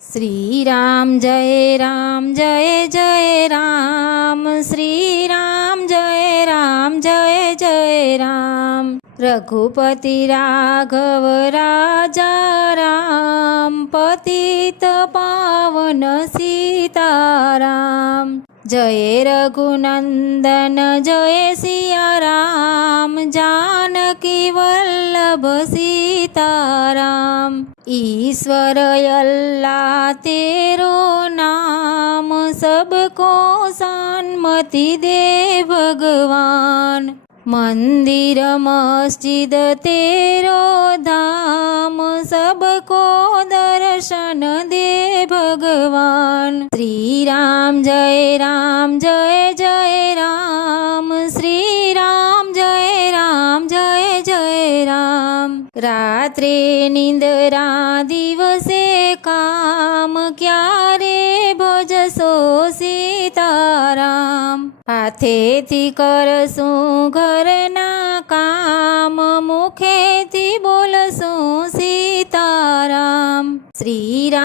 श्री राम जय जय राम, श्री राम जय जय राम। रघुपति राघव राजा राम, पतित पावन सीताराम। जय रघुनंदन जय सिया राम, जानकी वल्लभ सीताराम। ईश्वर अल्लाह तेरो नाम, सबको सन्मति दे भगवान। मंदिर मस्जिद तेरो धाम, सबको दर्शन दे भगवान। श्री राम जय जय राम, श्री राम जय जय राम। रात्रे निंद्रा दिवसे काम, क्यारे भजसो सीताराम। हाथेथी करसूं घरना काम, मुखेथी बोलसूं सीताराम। श्री राम